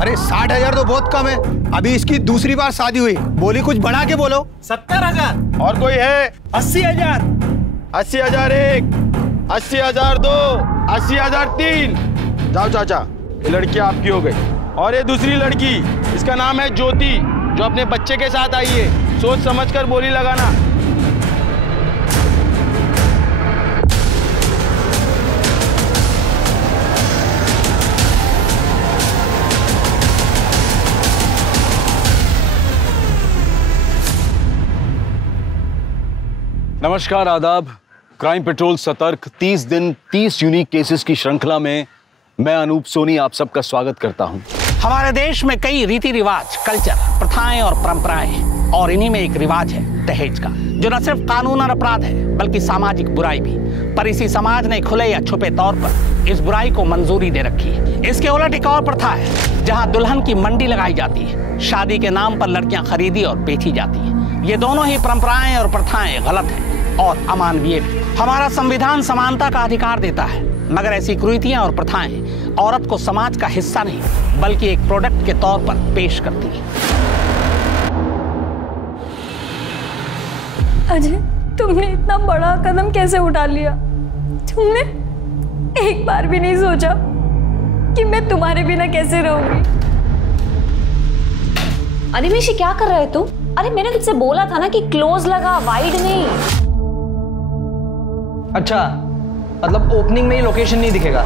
अरे 60,000 तो बहुत कम है, अभी इसकी दूसरी बार शादी हुई, बोली कुछ बढ़ा के बोलो। 70,000। और कोई है? 80,000। 80,000 एक, 80,000 दो, 80,000 तीन। जाओ चाचा, ये लड़की आपकी हो गई। और ये दूसरी लड़की, इसका नाम है ज्योति, जो अपने बच्चे के साथ आई है। सोच समझकर बोली लगाना। नमस्कार, आदाब। क्राइम पेट्रोल सतर्क 30 दिन 30 यूनिक केसेस की श्रृंखला में मैं अनूप सोनी आप सबका स्वागत करता हूं। हमारे देश में कई रीति रिवाज, कल्चर, प्रथाएं और परंपराएं, और इन्हीं में एक रिवाज है दहेज का, जो न सिर्फ कानून और अपराध है बल्कि सामाजिक बुराई भी। पर इसी समाज ने खुले या छुपे तौर पर इस बुराई को मंजूरी दे रखी है। इसके उलट एक और प्रथा है जहां दुल्हन की मंडी लगाई जाती है, शादी के नाम पर लड़कियां खरीदी और बेची जाती है। ये दोनों ही परंपराएं और प्रथाएं गलत हैं और अमानवीय भी। हमारा संविधान समानता का अधिकार देता है, मगर ऐसी कुरीतियां और प्रथाएं औरत को समाज का हिस्सा नहीं बल्कि एक प्रोडक्ट के तौर पर पेश करती है। अजय, तुमने इतना बड़ा कदम कैसे उठा लिया? तुमने एक बार भी नहीं सोचा कि मैं तुम्हारे बिना कैसे रहूंगी? अनिमेश, क्या कर रहे तू? अरे मैंने तुझसे बोला था ना कि क्लोज लगा, वाइड नहीं। अच्छा, मतलब ओपनिंग में ही लोकेशन नहीं दिखेगा?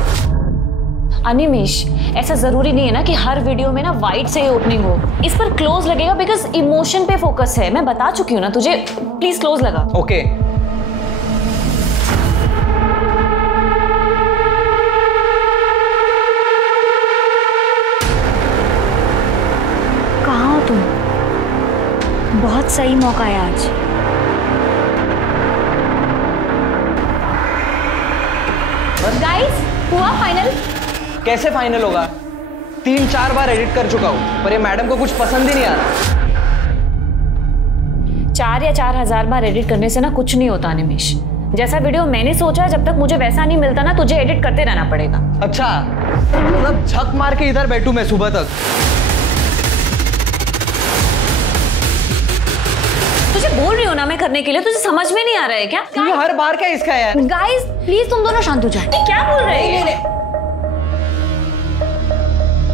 अनिमेश, ऐसा जरूरी नहीं है ना कि हर वीडियो में ना वाइड से ही ओपनिंग हो। इस पर क्लोज लगेगा बिकॉज इमोशन पे फोकस है। मैं बता चुकी हूँ ना तुझे, प्लीज क्लोज लगा। ओके। कहाँ हो तुम? बहुत सही मौका है आज। गाइस, हुआ फाइनल? कैसे फाइनल होगा? 3-4 बार एडिट कर चुका हूँ, पर ये मैडम को कुछ पसंद ही नहीं आ रहा। 4 या 4,000 बार एडिट करने से ना कुछ नहीं होता अनिमेश। जैसा वीडियो मैंने सोचा, जब तक मुझे वैसा नहीं मिलता ना, तुझे एडिट करते रहना पड़ेगा। अच्छा, मतलब झक मार के इधर बैठूं मैं सुबह तक? तुझे बोल रही हो ना मैं करने के लिए, तुझे समझ में नहीं आ रहा है क्या? ये हर बार क्या इसका यार? गाइस प्लीज तुम दोनों शांत हो जाओ। क्या बोल रहे हैं?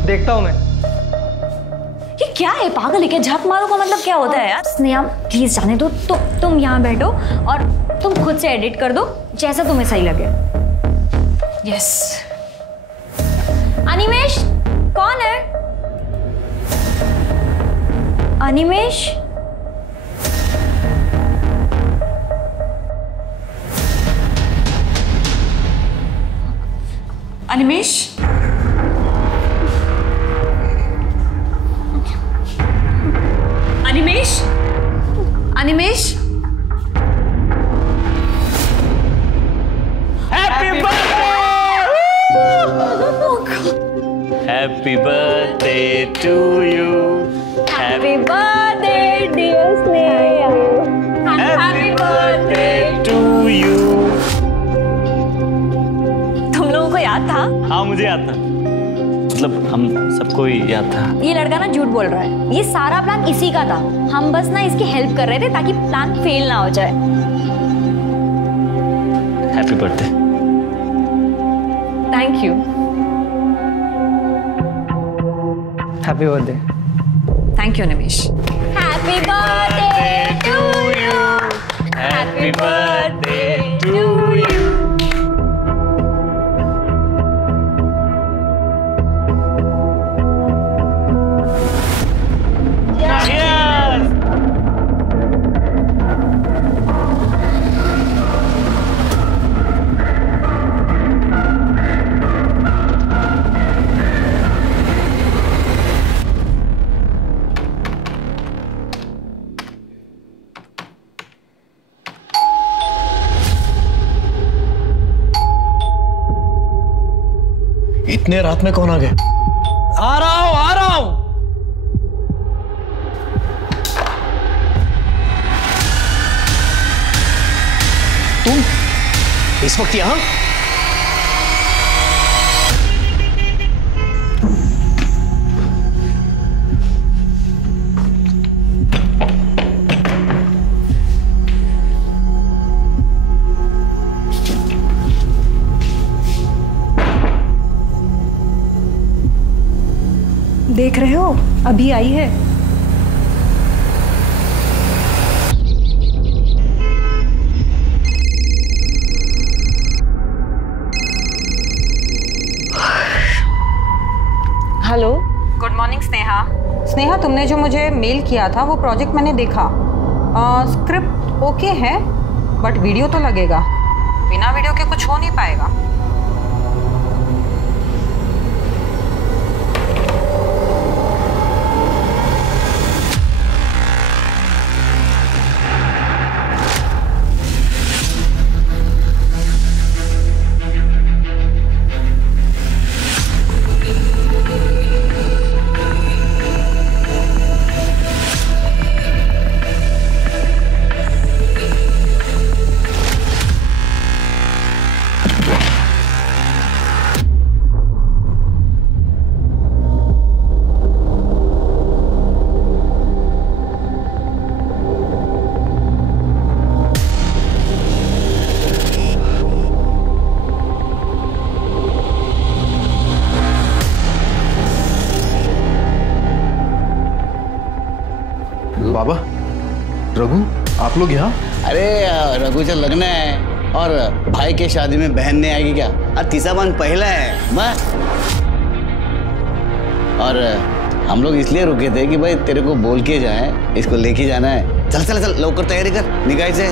देखता हूँ मैं। ये क्या है? पागल है क्या? झक मारो का मतलब क्या होता है यार? स्नेहा प्लीज जाने दो। तुम यहाँ बैठो और तुम खुद से एडिट कर दो जैसा तुम्हें सही लगे। यस। अनिमेश, कौन है? Animesh, Animesh, Animesh, Animesh. Happy Happy birthday to you. Happy birthday dear Sneha. Happy birthday to you. तुम लोगों को याद था? हाँ, मुझे याद था, मतलब हम सबको ही याद था। ये लड़का ना झूठ बोल रहा है। ये सारा प्लान इसी का था। हम बस ना इसकी हेल्प कर रहे थे ताकि प्लान फेल ना हो जाए। Happy birthday. Thank you. Happy birthday. Thank you Nimesh. Happy birthday to you. Happy birthday to you. इतने रात में कौन आ गया? आ रहा हूं। तुम इस वक्त यहां? देख रहे हो, अभी आई है। Hello, good morning Sneha. Sneha, तुमने जो मुझे मेल किया था वो प्रोजेक्ट मैंने देखा। स्क्रिप्ट ओके है, बट वीडियो तो लगेगा। बिना वीडियो के कुछ हो नहीं पाएगा। बाबा, रघु, आप लोग यहाँ? अरे रघु से लगना है और भाई के शादी में बहन नहीं आएगी क्या? और तीसरा बन पहला है बस। और हम लोग इसलिए रुके थे कि भाई तेरे को बोल के जाए, इसको लेके जाना है। चल चल चल, लवकर तैयारी कर, निगाह से।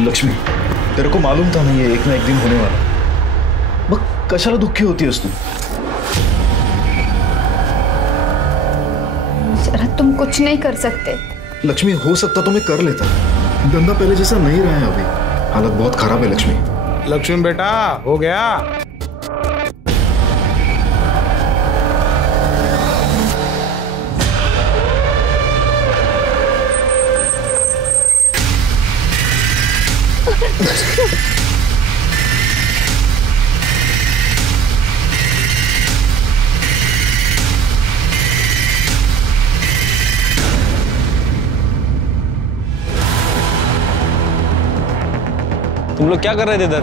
लक्ष्मी, तेरे को मालूम था नहीं, ये एक ना एक दिन होने वाला। मग कशाला दुःखी होतीयस तू? शरद, तुम कुछ नहीं कर सकते। लक्ष्मी, हो सकता तो मैं कर लेता। धंधा पहले जैसा नहीं रहा है अभी, हालत बहुत खराब है लक्ष्मी। लक्ष्मी बेटा, हो गया? तुम लोग क्या कर रहे थे इधर?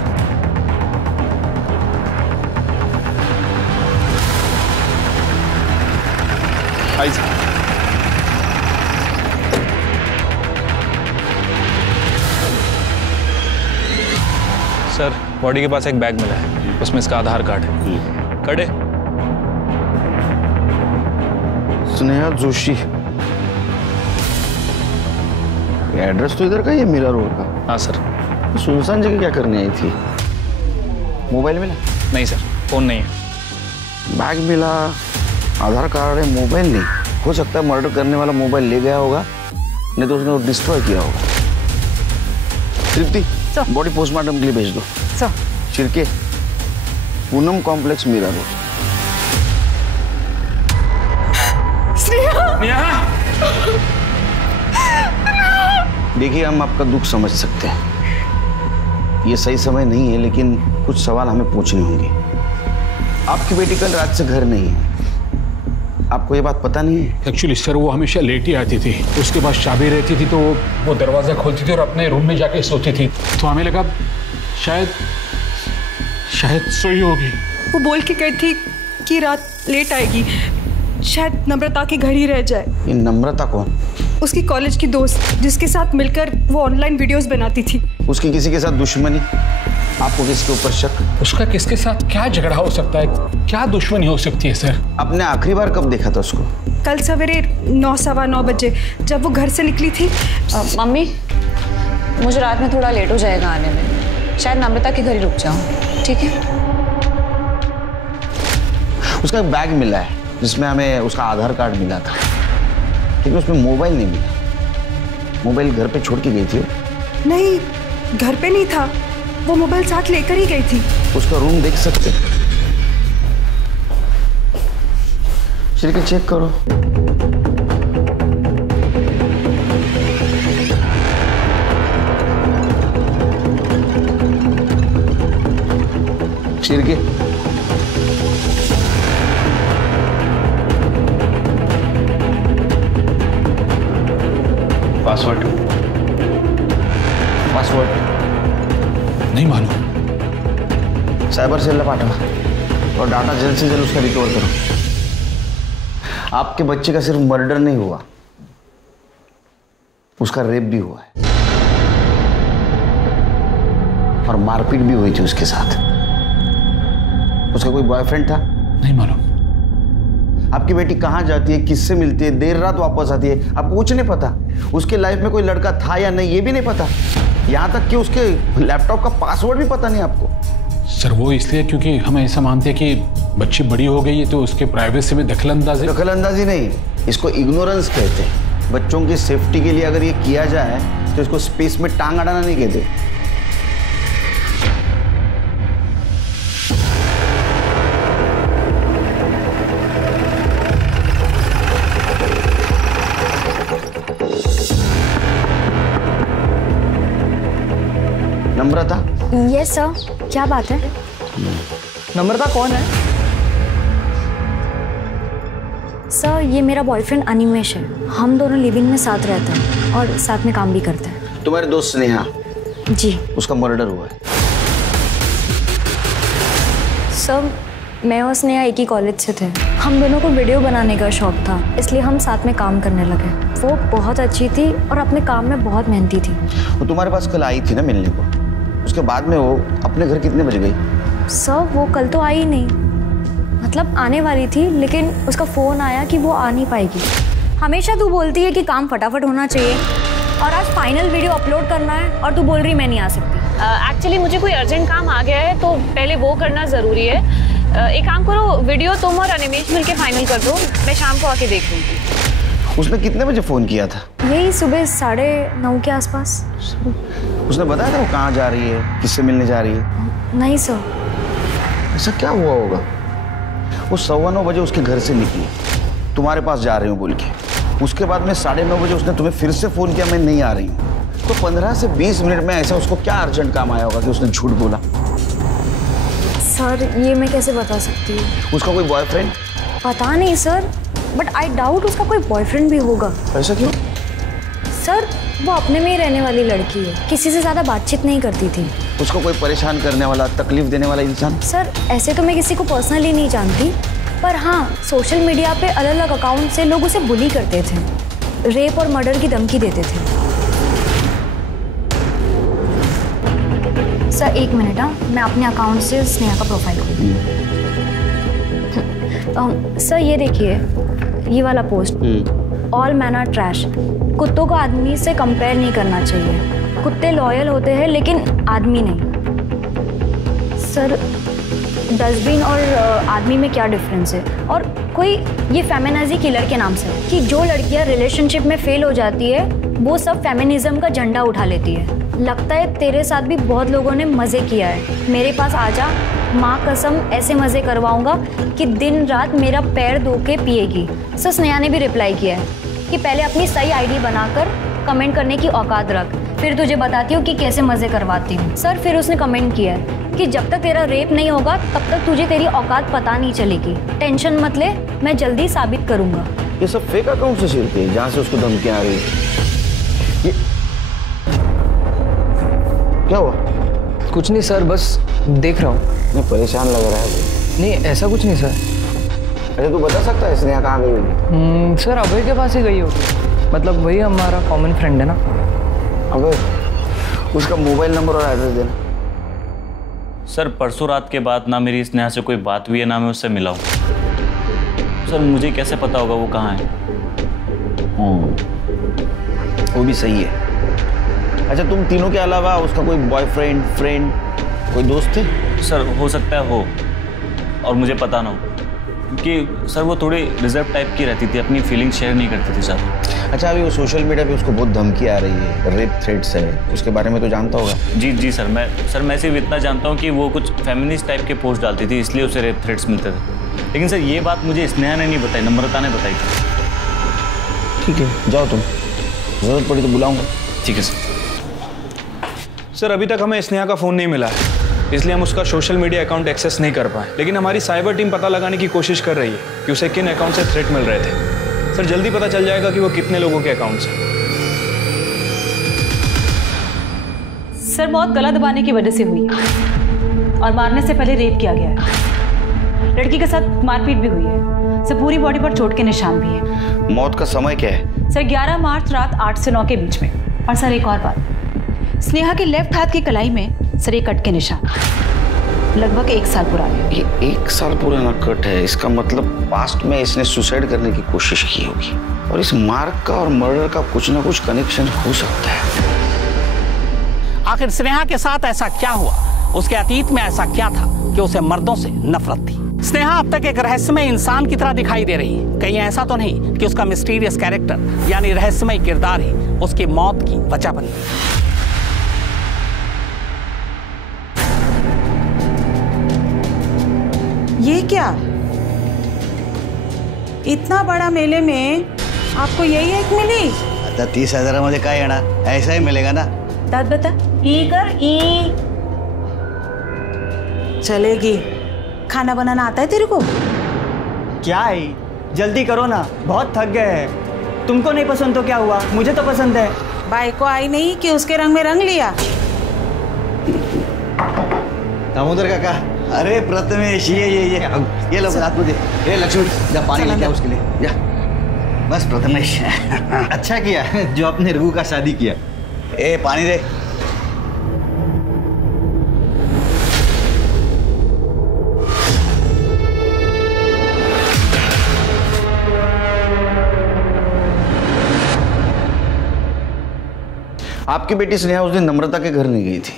सर, बॉडी के पास एक बैग मिला है, उसमें इसका आधार कार्ड है। कड़े स्नेहा जोशी, एड्रेस तो इधर का ही है, मीरा रोड का। हाँ सर। सुनसान जगह क्या करने आई थी? मोबाइल मिला? नहीं सर, फोन नहीं है। बैग मिला, आधार कार्ड है, मोबाइल नहीं। हो सकता है मर्डर करने वाला मोबाइल ले गया होगा, नहीं तो उसने डिस्ट्रॉय किया होगा। तृप्ति, बॉडी पोस्टमार्टम के लिए भेज दो। Shirke, Poonam complex, Mira road. देखिए, हम आपका दुख समझ सकते हैं, ये सही समय नहीं है, लेकिन कुछ सवाल हमें पूछने होंगे। आपकी बेटी कल रात से घर नहीं है, आपको ये बात पता नहीं है? एक्चुअली सर, वो हमेशा लेट ही आती थी। उसके बाद चाबी रहती थी तो वो दरवाजा खोलती थी और अपने रूम में जाके सोती थी। तो हमें लगा शायद सोई होगी। वो बोल के गई थी कि रात लेट आएगी, शायद नम्रता के घर ही रह जाए। ये नम्रता कौन? उसकी कॉलेज की दोस्त, जिसके साथ मिलकर वो ऑनलाइन वीडियोस बनाती थी। उसकी किसी के साथ दुश्मनी? आपको किसके ऊपर शक? उसका किसके साथ क्या झगड़ा हो सकता है, क्या दुश्मनी हो सकती है सर? आपने आखिरी बार कब देखा था उसको? कल सवेरे 9, सवा 9 बजे, जब वो घर से निकली थी। मम्मी, मुझे रात में थोड़ा लेट हो जाएगा आने में, शायद नम्रता के घर ही रुक जाऊं। ठीक है? उसका एक बैग मिला है जिसमें हमें उसका आधार कार्ड मिला था, लेकिन उसमें मोबाइल नहीं मिला। मोबाइल घर पे छोड़ के गई थी? नहीं, घर पे नहीं था, वो मोबाइल साथ लेकर ही गई थी। उसका रूम देख सकते? चलिए चेक करो। शिरके, पासवर्ड पासवर्ड नहीं मालूम। साइबर सेलला पाठवा। और डाटा जल्द से जल्द उसका रिकवर करो। आपके बच्चे का सिर्फ मर्डर नहीं हुआ, उसका रेप भी हुआ है और मारपीट भी हुई थी उसके साथ। उसका कोई बॉयफ्रेंड था? नहीं मालूम। आपकी बेटी कहाँ जाती है, किससे मिलती है, देर रात वापस आती है, आपको कुछ नहीं पता। उसके लाइफ में कोई लड़का था या नहीं ये भी नहीं पता। यहाँ तक कि उसके लैपटॉप का पासवर्ड भी पता नहीं आपको। सर वो इसलिए क्योंकि हम ऐसा मानते हैं कि बच्ची बड़ी हो गई है तो उसके प्राइवेसी में दखलंदाजी। दखलंदाजी नहीं, इसको इग्नोरेंस कहते हैं। बच्चों की सेफ्टी के लिए अगर ये किया जाए तो इसको स्पेस में टांग अड़ाना नहीं कहते। नम्रता? यस सर, क्या बात है? नम्रता कौन है? सर ये मेरा बॉयफ्रेंड अनिमेश है। हम दोनों लिविंग में साथ रहते हैं और साथ में काम भी करते हैं। तुम्हारे दोस्त स्नेहा? जी। उसका मर्डर हुआ है। सर मैं और स्नेहा एक ही कॉलेज से थे। हम दोनों को वीडियो बनाने का शौक था, इसलिए हम साथ में काम करने लगे। वो बहुत अच्छी थी और अपने काम में बहुत मेहनती थी। वो तुम्हारे पास कल आई थी ना मिलने को, उसके बाद में वो अपने घर कितने बजे गई? सर वो कल तो आई नहीं, मतलब आने वाली थी, लेकिन उसका फ़ोन आया कि वो आ नहीं पाएगी। हमेशा तू बोलती है कि काम फटाफट होना चाहिए और आज फाइनल वीडियो अपलोड करना है और तू बोल रही मैं नहीं आ सकती। एक्चुअली मुझे कोई अर्जेंट काम आ गया है तो पहले वो करना ज़रूरी है। एक काम करो, वीडियो तुम और अनिमेश मिलके फाइनल कर दो, मैं शाम को आके देख लूँगी। उसने कितने बजे फ़ोन किया था? यही सुबह 9:30 के आसपास। उसने बताया था वो कहाँ जा रही है, किससे मिलने जा रही है? नहीं सर। ऐसा क्या हुआ होगा? वो 9:15 बजे उसके घर से निकली, तुम्हारे पास जा रही हूँ बोल के। उसके बाद में 9:30 बजे उसने तुम्हें फिर से फ़ोन किया, मैं नहीं आ रही हूँ। तो 15 से 20 मिनट में ऐसा उसको क्या अर्जेंट काम आया होगा कि उसने झूठ बोला? सर ये मैं कैसे बता सकती हूँ? उसका कोई बॉयफ्रेंड? पता नहीं सर, बट आई डाउट उसका कोई बॉयफ्रेंड भी होगा। ऐसा क्यों? सर वो अपने में ही रहने वाली लड़की है, किसी से ज़्यादा बातचीत नहीं करती थी। उसको कोई परेशान करने वाला, तकलीफ देने वाला इंसान? सर ऐसे तो मैं किसी को पर्सनली नहीं जानती, पर हाँ सोशल मीडिया पे अलग अलग अकाउंट से लोग उसे बुली करते थे, रेप और मर्डर की धमकी देते थे। सर एक मिनट, हाँ मैं अपने अकाउंट से स्नेहा का प्रोफाइल खोलूँ। सर ये देखिए, ये वाला post, all man are trash. कुत्तों को आदमी से कंपेयर नहीं करना चाहिए। कुत्ते लॉयल होते हैं लेकिन आदमी नहीं। सर डस्टबिन और आदमी में क्या डिफरेंस है? और कोई ये फेमिनिज्म किलर के नाम से कि जो लड़कियां रिलेशनशिप में फेल हो जाती है वो सब फेमिनिज्म का झंडा उठा लेती है। लगता है तेरे साथ भी बहुत लोगों ने मज़े किया है। मेरे पास आजा, माँ कसम ऐसे मज़े करवाऊंगा कि दिन रात मेरा पैर धो के पिएगी। सर स्नेहा ने भी रिप्लाई किया है कि पहले अपनी सही आईडी बनाकर कमेंट करने की औकात रख, फिर तुझे बताती हूँ कि कैसे मज़े करवाती हूँ। सर फिर उसने कमेंट किया है कि जब तक तेरा रेप नहीं होगा तब तक तुझे तेरी औकात पता नहीं चलेगी। टेंशन मत ले, मैं जल्दी साबित करूँगा। ये सब फेक अकाउंट से शेयर किए जहाँ से उसको धमकियाँ आ रही है। ये क्या हुआ? कुछ नहीं सर, बस देख रहा हूँ। मैं परेशान लग रहा है। नहीं ऐसा कुछ नहीं सर। अच्छा तू बता सकता है स्नेहा कहाँ गई होगी? सर अभय के पास ही गई होगी, मतलब वही हमारा कॉमन फ्रेंड है ना। अभय, उसका मोबाइल नंबर और एड्रेस देना। सर परसों रात के बाद ना मेरी स्नेहा से कोई बात हुई है, ना मैं उससे मिला हूँ। सर मुझे कैसे पता होगा वो कहाँ है? वो भी सही है। अच्छा तुम तीनों के अलावा उसका कोई बॉयफ्रेंड, फ्रेंड, कोई दोस्त थे? सर हो सकता है हो, और मुझे पता ना हो, क्योंकि सर वो थोड़ी रिजर्व टाइप की रहती थी, अपनी फीलिंग शेयर नहीं करती थी सर। अच्छा अभी वो सोशल मीडिया पे उसको बहुत धमकी आ रही है, रेप थ्रेट्स है, उसके बारे में तो जानता होगा? जी सर, मैं सिर्फ इतना जानता हूँ कि वो कुछ फेमिनिस्ट टाइप के पोस्ट डालती थी, इसलिए उसे रेप थ्रेट्स मिलते थे। लेकिन सर ये बात मुझे स्नेहा ने नहीं बताई, नम्रता ने बताई थी। ठीक है जाओ तुम, जरूरत पड़ी तो बुलाऊंगा। ठीक है सर। सर अभी तक हमें स्नेहा का फ़ोन नहीं मिला है, इसलिए हम उसका सोशल मीडिया अकाउंट एक्सेस नहीं कर पाए। लेकिन हमारी साइबर टीम पता लगाने की कोशिश कर रही है कि उसे किन अकाउंट से थ्रेट मिल रहे थे। सर जल्दी पता चल जाएगा कि वो कितने लोगों के अकाउंट्स हैं। सर मौत गला दबाने की वजह से हुई है और मारने से पहले रेप किया गया है। लड़की के साथ मारपीट भी हुई है सर। पूरी बॉडी पर चोट के निशान भी है। मौत का समय क्या है? सर 11 मार्च रात 8 से 9 के बीच में। और सर एक और बात, स्नेहा के लेफ्ट हाथ की कलाई में सर एक कट के निशान, लगभग 1 साल पुराने। ये 1 साल पुराना कट है, इसका मतलब पास्ट में इसने सुसाइड करने की कोशिश की होगी और इस मार्क का और मर्डर का कुछ ना कुछ कनेक्शन हो सकता है। आखिर स्नेहा के साथ ऐसा क्या हुआ? उसके अतीत में ऐसा क्या था कि उसे मर्दों से नफरत थी? स्नेहा अब तक एक रहस्यमय इंसान की तरह दिखाई दे रही है। कहीं ऐसा तो नहीं कि उसका मिस्टीरियस कैरेक्टर यानी रहस्यमय किरदार ही उसकी मौत की वजह बन गई? ये क्या, इतना बड़ा मेले में आपको यही एक मिली? आता 30,000 मध्ये काय येणार? ऐसा ही मिलेगा ना। दाद बता। ई कर ई। चलेगी। खाना बनाना आता है तेरे को? क्या है, जल्दी करो ना, बहुत थक गए हैं। तुमको नहीं पसंद तो क्या हुआ, मुझे तो पसंद है। बाई को आई नहीं कि उसके रंग में रंग लिया। दामोदर काका, अरे प्रथमेश ये लो रात मुझे। ए लक्ष्मी, जा पानी लेके आ उसके लिए जा। बस प्रथमेश अच्छा किया जो आपने रघु का शादी किया। ए पानी दे। आपकी बेटी स्नेहा उस दिन नम्रता के घर नहीं गई थी।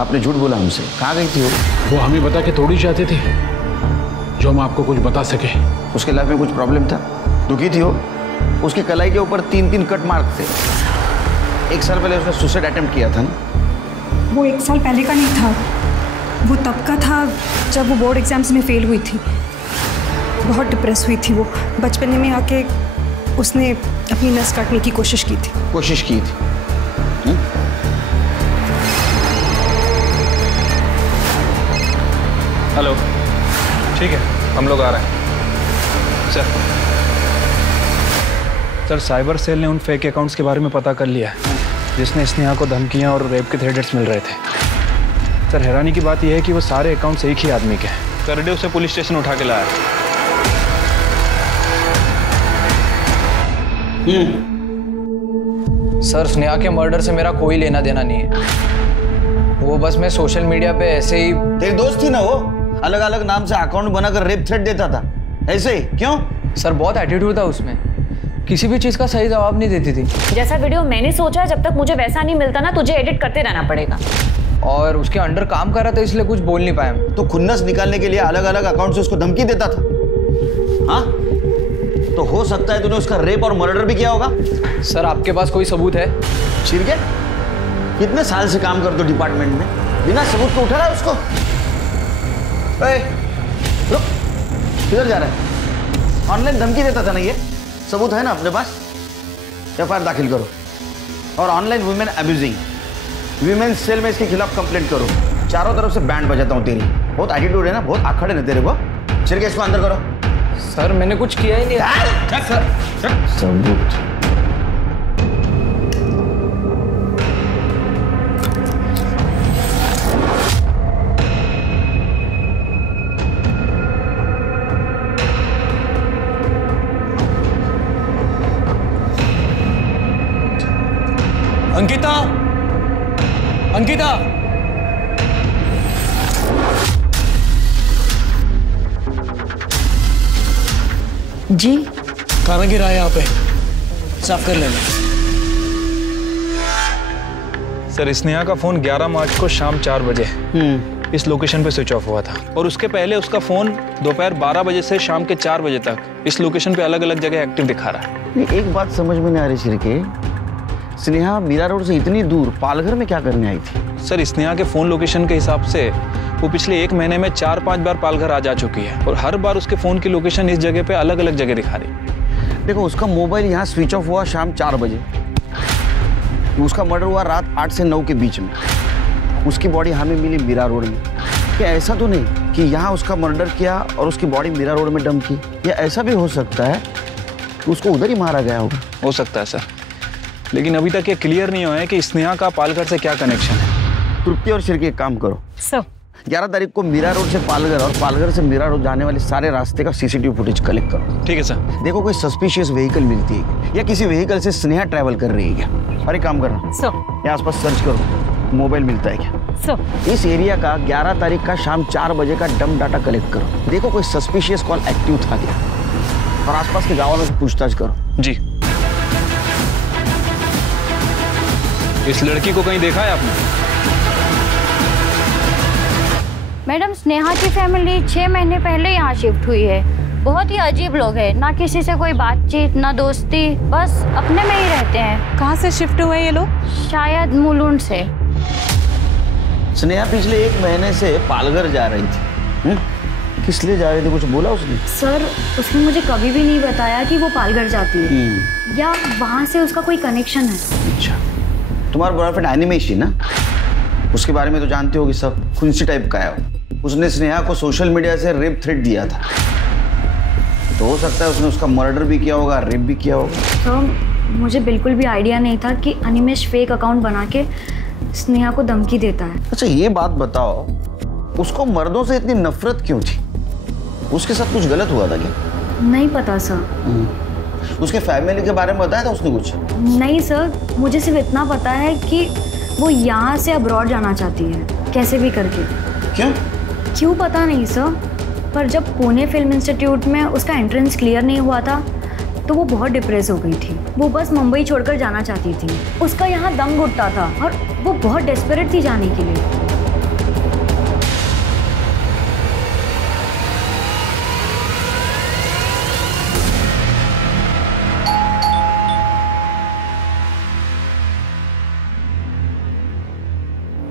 आपने झूठ बोला हमसे। कहाँ गई थी वो हमें बता के थोड़ी चाहती थी जो हम आपको कुछ बता सके। उसके लाइफ में कुछ प्रॉब्लम था? दुखी थी वो? उसकी कलाई के ऊपर 3-3 कट मार्क थे। 1 साल पहले उसने सुसाइड अटेम्प्ट किया था ना? वो 1 साल पहले का नहीं था, वो तब का था जब वो बोर्ड एग्जाम्स में फेल हुई थी। बहुत डिप्रेस हुई थी वो। बचपन में आके उसने अपनी नस काटने की कोशिश की थी। हेलो, ठीक है, हम लोग आ रहे हैं सर। साइबर सेल ने उन फेक अकाउंट्स के बारे में पता कर लिया है जिसने स्नेहा को धमकियां और रेप के थ्रेट्स मिल रहे थे। सर हैरानी की बात यह है कि वो सारे अकाउंट्स एक ही आदमी के हैं। करडे उसे पुलिस स्टेशन उठा के लाया। सर स्नेहा के मर्डर से मेरा कोई लेना देना नहीं है। वो बस मैं सोशल मीडिया पे ऐसे ही। तेरी दोस्त थी ना वो, अलग अलग नाम से अकाउंट बनाकर रेप थ्रेट देता था, ऐसे ही क्यों? सर बहुत एटीट्यूड था उसमें, किसी भी चीज का सही जवाब नहीं देती थी। जैसा वीडियो मैंने सोचा, जब तक मुझे वैसा नहीं मिलता ना, तुझे एडिट करते रहना पड़ेगा। और उसके अंडर काम कर रहा था इसलिए कुछ बोल नहीं पाया। तो खुन्नस निकालने के लिए अलग अलग अकाउंट से उसको धमकी देता था? हाँ, तो हो सकता है तूने उसका रेप और मर्डर भी किया होगा। सर आपके पास कोई सबूत है? छिरके, कितने साल से काम करते हो डिपार्टमेंट में, बिना सबूत को उठा रहा है उसको? रुक, किधर जा रहा है? ऑनलाइन धमकी देता था ना ये, सबूत है ना अपने पास? एफआईआर दाखिल करो और online women abusing, women cell में इसके खिलाफ कंप्लेंट करो। चारों तरफ से बैंड बजाता हूँ तेरी। बहुत एटीट्यूड है ना, बहुत आखड़ है ना तेरे को। छिरके इसको अंदर करो। सर मैंने कुछ किया ही नहीं। सबूत अंकिता, अंकिता, जी खाना गिरा है यहाँ पे, साफ कर लेना। सर स्नेहा का फोन 11 मार्च को शाम 4 बजे इस लोकेशन पे स्विच ऑफ हुआ था और उसके पहले उसका फोन दोपहर 12 बजे से शाम के 4 बजे तक इस लोकेशन पे अलग अलग जगह एक्टिव दिखा रहा है। एक बात समझ में नहीं आ रही छिरके, स्नेहा मीरा रोड से इतनी दूर पालघर में क्या करने आई थी? सर स्नेहा के फोन लोकेशन के हिसाब से वो पिछले 1 महीने में 4-5 बार पालघर आ जा चुकी है और हर बार उसके फोन की लोकेशन इस जगह पे अलग अलग जगह दिखा रही। देखो उसका मोबाइल यहाँ स्विच ऑफ हुआ शाम 4 बजे, उसका मर्डर हुआ रात 8 से 9 के बीच में, उसकी बॉडी हमें मिली मीरा रोड में। क्या ऐसा तो नहीं कि यहाँ उसका मर्डर किया और उसकी बॉडी मीरा रोड में डंप की? या ऐसा भी हो सकता है कि उसको उधर ही मारा गया होगा? हो सकता है सर, लेकिन अभी तक ये क्लियर नहीं हुआ है कि स्नेहा का पालघर से क्या कनेक्शन है। तृप्ति और छिरके एक काम करो, 11 तारीख को मीरा रोड से पालघर और पालघर से मीरा रोड जाने वाले सारे रास्ते का सीसीटीवी फुटेज कलेक्ट करो। ठीक है सर। देखो कोई सस्पिशियस व्हीकल मिलती है या किसी व्हीकल से स्नेहा ट्रैवल कर रही है क्या। और एक काम करना सर, यहाँ आसपास सर्च करो, मोबाइल मिलता है क्या। सर, इस एरिया का 11 तारीख का शाम 4 बजे का डम डाटा कलेक्ट करो। देखो कोई सस्पिशियस कॉल एक्टिव था क्या, और आसपास के गाँव में से पूछताछ करो। जी। इस लड़की को कहीं देखा है आपने? मैडम, स्नेहा की फैमिली 6 महीने पहले यहाँ शिफ्ट हुई है। बहुत ही अजीब लोग हैं, ना किसी से कोई बातचीत ना दोस्ती, बस अपने में ही रहते हैं। कहाँ से शिफ्ट हुए ये लोग? शायद मुलुंड से। स्नेहा पिछले 1 महीने से पालघर जा रही थी। किस लिए जा रही थी, कुछ बोला उसने? सर, उसने मुझे कभी भी नहीं बताया कि वो पालघर जाती है या वहाँ से उसका कोई कनेक्शन है। अच्छा, तुम्हारा बॉयफ्रेंड एनिमेश ही ना, उसके बारे में तो जानते होगी सब। खुंसी टाइप का है। उसने स्नेहा को सोशल मीडिया से रेप थ्रेट दिया था, तो हो सकता है उसने उसका मर्डर भी किया होगा, रेप भी किया होगा। तो मुझे बिल्कुल भी आइडिया नहीं था कि अनिमेश फेक अकाउंट बना के स्नेहा को धमकी देता है। अच्छा ये बात बताओ, उसको मर्दों से इतनी नफरत क्यों थी? उसके साथ कुछ गलत हुआ था क्या? नहीं पता सर। उसके फैमिली के बारे में बताया था उसने कुछ? नहीं सर, मुझे सिर्फ इतना पता है कि वो यहाँ से अब्रॉड जाना चाहती है, कैसे भी करके। क्यों पता नहीं सर, पर जब पुणे फिल्म इंस्टीट्यूट में उसका एंट्रेंस क्लियर नहीं हुआ था तो वो बहुत डिप्रेस हो गई थी। वो बस मुंबई छोड़कर जाना चाहती थी। उसका यहाँ दम घुटता था और वो बहुत डेस्परेट थी जाने के लिए।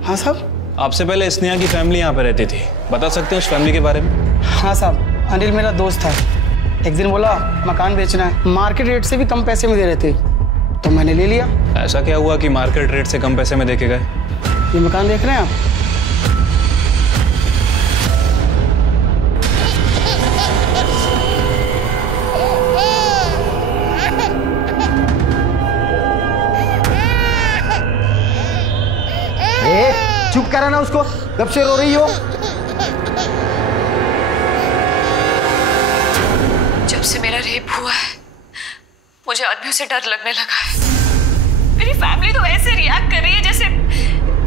हाँ साहब। आपसे पहले स्नेहा की फैमिली यहाँ पे रहती थी, बता सकते हैं उस फैमिली के बारे में? हाँ साहब, अनिल मेरा दोस्त था। एक दिन बोला मकान बेचना है, मार्केट रेट से भी कम पैसे में दे रहे थे, तो मैंने ले लिया। ऐसा क्या हुआ कि मार्केट रेट से कम पैसे में देके गए? ये मकान देख रहे हैं आप? चुप करा ना उसको, कब से रो रही हो? जब से मेरा रेप हुआ है मुझे आदमियों से डर लगने लगा है। मेरी फैमिली तो ऐसे रिएक्ट कर रही है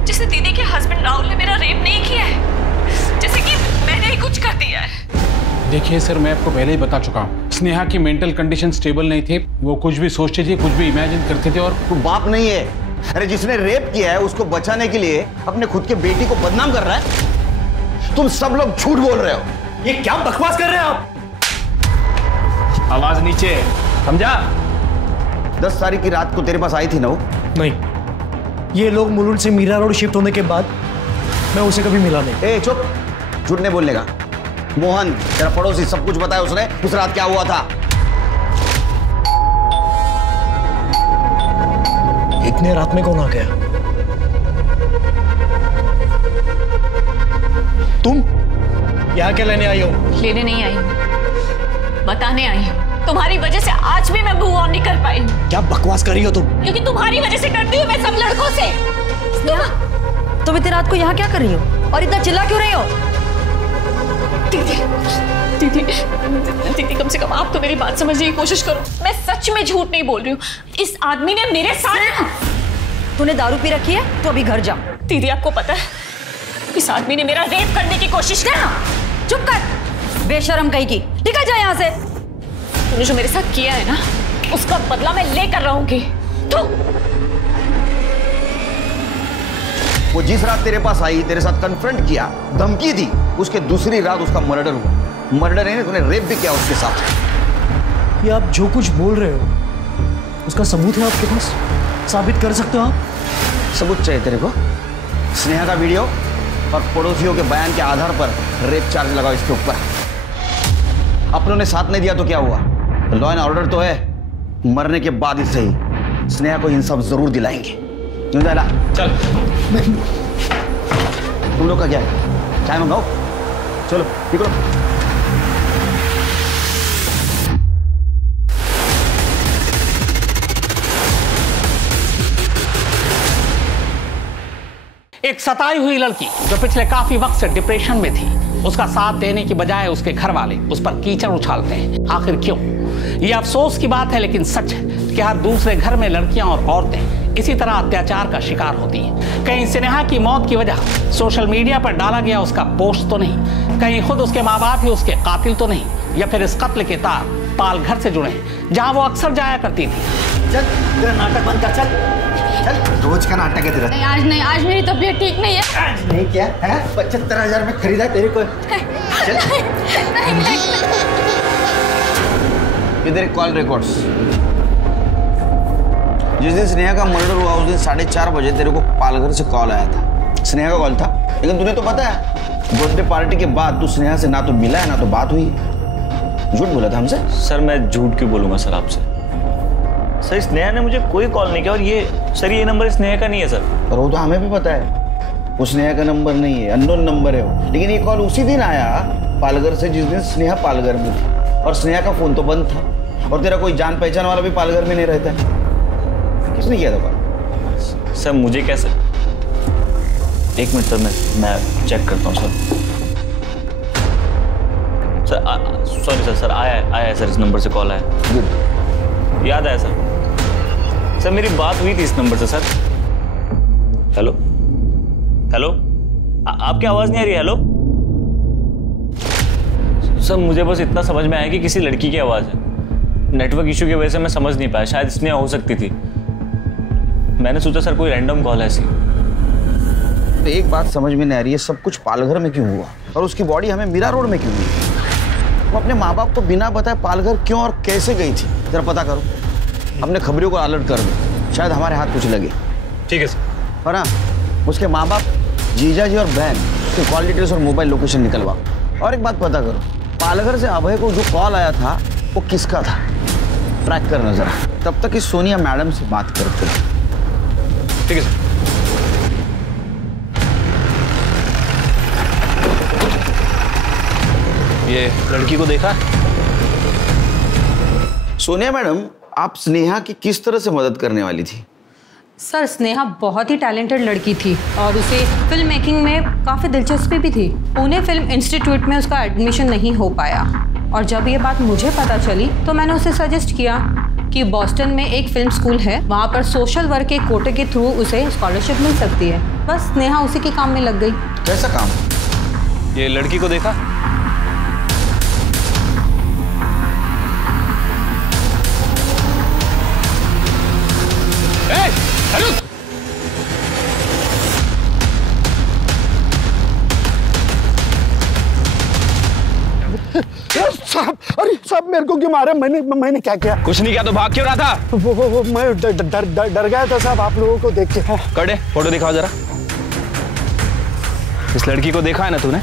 जैसे दीदी के हस्बैंड राहुल ने मेरा रेप नहीं किया है, जैसे कि मैंने ही कुछ कर दिया है। देखिए सर, मैं आपको पहले ही बता चुका हूँ, स्नेहा की मेंटल कंडीशन स्टेबल नहीं थी। वो कुछ भी सोचती थी, कुछ भी इमेजिन करते थे। और तू बाप नहीं है। अरे जिसने रेप किया है उसको बचाने के लिए अपने खुद के बेटी को बदनाम कर रहा है। तुम सब लोग झूठ बोल रहे हो। ये क्या बकवास कर रहे हैं आप? आवाज नीचे, समझा? 10 तारीख की रात को तेरे पास आई थी ना वो? नहीं, ये लोग मुलुंड से मीरा रोड शिफ्ट होने के बाद मैं उसे कभी मिला नहीं। ए चुप, झूठ नहीं बोलने का। मोहन तेरा पड़ोसी सब कुछ बताया उसने, उस रात क्या हुआ था? इतने रात में कौन आ गया? तुम यहाँ क्या लेने आई हो? लेने नहीं आई हूँ, बताने आई हूँ। तुम्हारी वजह से आज भी मैं मूव ऑन नहीं कर पाई। क्या बकवास कर रही हो तुम? क्योंकि तुम्हारी वजह से डरती हूँ मैं सब लड़कों से। तुम इतनी रात को यहाँ क्या कर रही हो और इतना चिल्ला क्यों रही हो? दीदी कम से कम आप तो मेरी बात समझने की कोशिश करो। मैं सच में झूठ नहीं बोल रही हूँ। इस आदमी ने मेरे साथ। तूने दारू पी रखी है तो अभी घर जा। दीदी आपको पता है इस आदमी ने मेरा रेप करने की कोशिश की। चुप कर, बेशरम कहीं की। निकल जा यहाँ से। तूने जो मेरे साथ किया है ना उसका बदला मैं लेकर रहूंगी। तू वो जिस रात तेरे पास आई, तेरे साथ कन्फ्रंट किया, धमकी दी, उसके दूसरी रात उसका मर्डर हुआ। मर्डर नहीं, तूने रेप भी किया उसके साथ। ये आप जो कुछ बोल रहे हो उसका सबूत है आपके पास? साबित कर सकते हो आप? सबूत चाहिए तेरे को? स्नेहा का वीडियो और पड़ोसियों के बयान के आधार पर रेप चार्ज लगाओ इसके ऊपर। अपनों ने साथ नहीं दिया तो क्या हुआ? लॉ एंड ऑर्डर तो है। मरने के बाद ही सही स्नेहा को इंसाफ जरूर दिलाएंगे। चल। तुम लोग का क्या है? चाय मंगाओ, चलो निकलो। एक सताई हुई लड़की जो पिछले काफी वक्त से डिप्रेशन में थी, उसका साथ देने की बजाय उसके घर वाले उस पर कीचड़ उछालते हैं। आखिर क्यों? ये अफसोस की बात है लेकिन सच है कि हर दूसरे घर में लड़कियां और औरतें इसी तरह अत्याचार का शिकार होती हैं। कहीं स्नेहा की मौत की वजह सोशल मीडिया पर डाला गया उसका पोस्ट तो नहीं, कहीं खुद उसके माँ बाप ही उसके कातिल तो नहीं, या फिर इस कत्ल के तार पाल घर से जुड़े हैं जहां वो अक्सर जाया करती थी। चल तेरा नाटक बंद कर, चल रोज का नाटक है तेरा। नहीं, आज मेरी तबीयत ठीक नहीं है। आज नहीं क्या है? 75,000 में खरीदा तेरे को। इधर कॉल रिकॉर्ड्स। जिस दिन स्नेहा का मर्डर हुआ उस दिन 4:30 बजे तेरे को पालघर से कॉल आया था। स्नेहा का कॉल था, लेकिन तूने तो पता है बर्थडे पार्टी के बाद तू स्नेहा से ना तो मिला है ना तो बात हुई। झूठ बोला था हमसे। सर मैं झूठ क्यों बोलूंगा सर आपसे? सर स्नेहा ने मुझे कोई कॉल नहीं किया, और ये नंबर स्नेहा का नहीं है सर। पर वो तो हमें भी पता है वो स्नेहा का नंबर नहीं है, अननोन नंबर है वो। लेकिन ये कॉल उसी दिन आया पालघर से जिस दिन स्नेहा पालघर में थी, और स्नेहा का फोन तो बंद था, और तेरा कोई जान पहचान वाला भी पालघर में नहीं रहता है। किसने किया था कॉल? सर मुझे कैसे? एक मिनट सर, मैं चेक करता हूँ सर। सॉरी सर आया सर, इस नंबर से कॉल आया। गुड, याद आया सर। सर मेरी बात हुई थी इस नंबर से सर। हेलो हेलो, आपकी आवाज नहीं आ रही? हेलो सर, मुझे बस इतना समझ में आया कि किसी लड़की की आवाज है। नेटवर्क इशू की वजह से मैं समझ नहीं पाया, शायद स्नेहा हो सकती थी। मैंने सोचा सर कोई रैंडम कॉल है ऐसी। तो एक बात समझ में नहीं आ रही है, सब कुछ पालघर में क्यों हुआ और उसकी बॉडी हमें मीरा रोड में क्यों मिली? वो अपने माँ बाप को बिना बताए पालघर क्यों और कैसे गई थी? जरा पता करो, अपने खबरियों को अलर्ट कर दो, शायद हमारे हाथ कुछ लगे। ठीक है सर। और हाँ, उसके माँ बाप, जीजा जी और बहन उसके कॉल डिटेल्स और मोबाइल लोकेशन निकलवाओ। और एक बात पता करो, पालघर से अभय को जो कॉल आया था वो किसका था, ट्रैक करना जरा। तब तक इस सोनिया मैडम से बात करते हैं। ठीक है सर। ये लड़की को देखा? सोनिया मैडम, आप स्नेहा की किस तरह से मदद करने वाली थी? सर स्नेहा बहुत ही टैलेंटेड लड़की थी और उसे फिल्म मेकिंग में काफ़ी दिलचस्पी भी थी। पुणे फिल्म इंस्टीट्यूट में उसका एडमिशन नहीं हो पाया, और जब ये बात मुझे पता चली तो मैंने उसे सजेस्ट किया कि बॉस्टन में एक फिल्म स्कूल है, वहाँ पर सोशल वर्क के कोटे के थ्रू उसे स्कॉलरशिप मिल सकती है। बस स्नेहा उसी के काम में लग गई। कैसा काम? ये लड़की को देखा? साहब, अरे साहब मेरे को क्यों मारा? मैंने क्या किया? कुछ नहीं किया तो भाग क्यों रहा था? वो मैं डर गया था साहब आप लोगों को देख के। कड़े फोटो दिखाओ जरा। इस लड़की को देखा है ना तूने?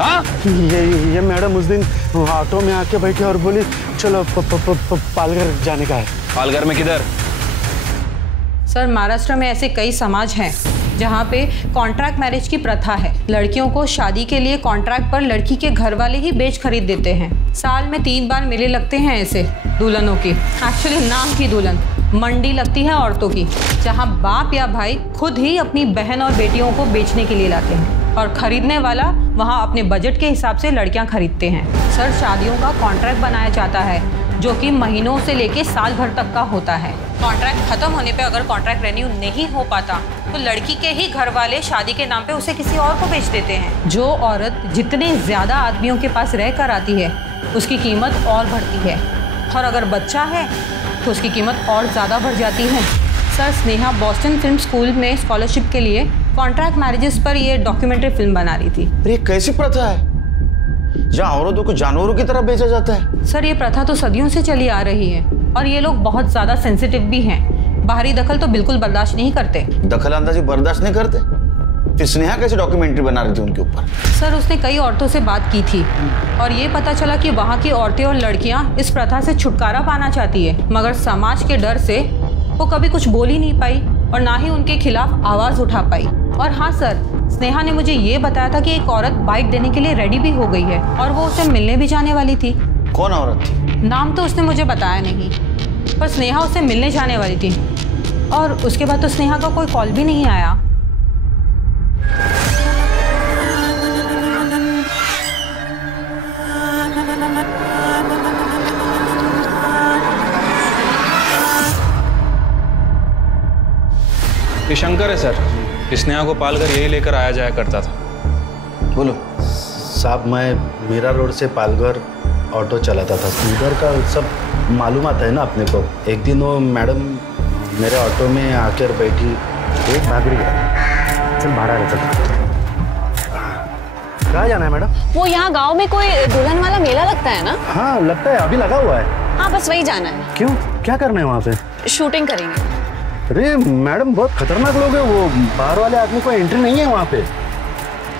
हाँ? ये मैडम उस दिन ऑटो में आके बैठी और बोली चलो पालघर जाने का है। पालघर में किधर? सर महाराष्ट्र में ऐसे कई समाज हैं जहाँ पे कॉन्ट्रैक्ट मैरिज की प्रथा है। लड़कियों को शादी के लिए कॉन्ट्रैक्ट पर लड़की के घर वाले ही बेच खरीद देते हैं। साल में 3 बार मेले लगते हैं ऐसे दुल्हनों की। एक्चुअली नाम की दुल्हन, मंडी लगती है औरतों की, जहाँ बाप या भाई खुद ही अपनी बहन और बेटियों को बेचने के लिए लाते हैं और खरीदने वाला वहाँ अपने बजट के हिसाब से लड़कियाँ खरीदते हैं। सर शादियों का कॉन्ट्रैक्ट बनाया जाता है जो कि महीनों से लेके साल भर तक का होता है। कॉन्ट्रैक्ट खत्म होने पे अगर कॉन्ट्रैक्ट रेन्यू नहीं हो पाता तो लड़की के ही घर वाले शादी के नाम पे उसे किसी और को बेच देते हैं। जो औरत जितने ज़्यादा आदमियों के पास रह कर आती है उसकी कीमत और बढ़ती है, और अगर बच्चा है तो उसकी कीमत और ज़्यादा बढ़ जाती है। Sir Sneha Boston film school में स्कॉलरशिप के लिए कॉन्ट्रैक्ट मैरिजेस पर ये डॉक्यूमेंट्री फिल्म बना रही थी। ये कैसी प्रथा है जहाँ औरतों को जानवरों की तरह बेचा जाता है? सर ये प्रथा तो सदियों से चली आ रही है और ये लोग बहुत ज़्यादा सेंसिटिव भी हैं। बाहरी दखल तो बिल्कुल बर्दाश्त नहीं करते। दखल अंदाजी बर्दाश्त नहीं करते? फिर स्नेहा कैसे डॉक्यूमेंट्री बना रही थी उनके ऊपर? सर उसने कई औरतों से बात की थी और ये पता चला कि वहाँ की औरतें और लड़कियाँ इस प्रथा से छुटकारा पाना चाहती है, मगर समाज के डर से वो कभी कुछ बोल ही नहीं पाई और ना ही उनके खिलाफ आवाज़ उठा पाई। और हाँ सर, स्नेहा ने मुझे ये बताया था कि एक औरत बाइट देने के लिए रेडी भी हो गई है और वो उसे मिलने भी जाने वाली थी। कौन औरत थी? नाम तो उसने मुझे बताया नहीं, पर स्नेहा उससे मिलने जाने वाली थी और उसके बाद तो स्नेहा का कोई कॉल भी नहीं आया। ये शंकर है सर, स्नेहा को पालकर यही लेकर आया जाया करता था। बोलो। साहब मैं मीरा रोड से पालघर ऑटो चलाता था, उधर का सब मालूम आता है ना अपने को। एक दिन वो मैडम मेरे ऑटो में आकर बैठी, एक भाग रही है, चल भाड़ा रहता। कहाँ जाना है मैडम? वो यहाँ गांव में कोई दुल्हन वाला मेला लगता है ना? हाँ लगता है, अभी लगा हुआ है। हाँ बस वही जाना है। क्यों, क्या करना है वहाँ पे? शूटिंग करेंगे। अरे मैडम बहुत खतरनाक लोग हैं वो, बाहर वाले आदमी को एंट्री नहीं है वहाँ पे।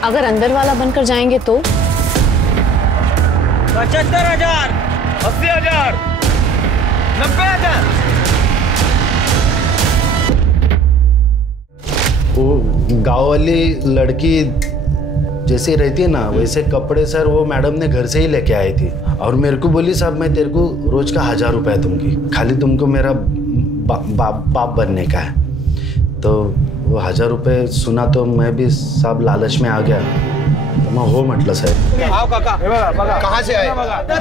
अगर अंदर वाला बनकर जाएंगे तो? 75,000, 80,000, 90,000। वो गाँव वाली लड़की जैसे रहती है ना वैसे कपड़े सर वो मैडम ने घर से ही लेके आई थी, और मेरे को बोली साहब मैं तेरे को रोज का 1000 रुपया दूंगी, खाली तुमको मेरा बाप बनने का है। तो वो 1000 रुपये सुना तो मैं भी साहब लालच में आ गया, तो मैं हो मतलब साहब। आओ काका, कहाँ से आए?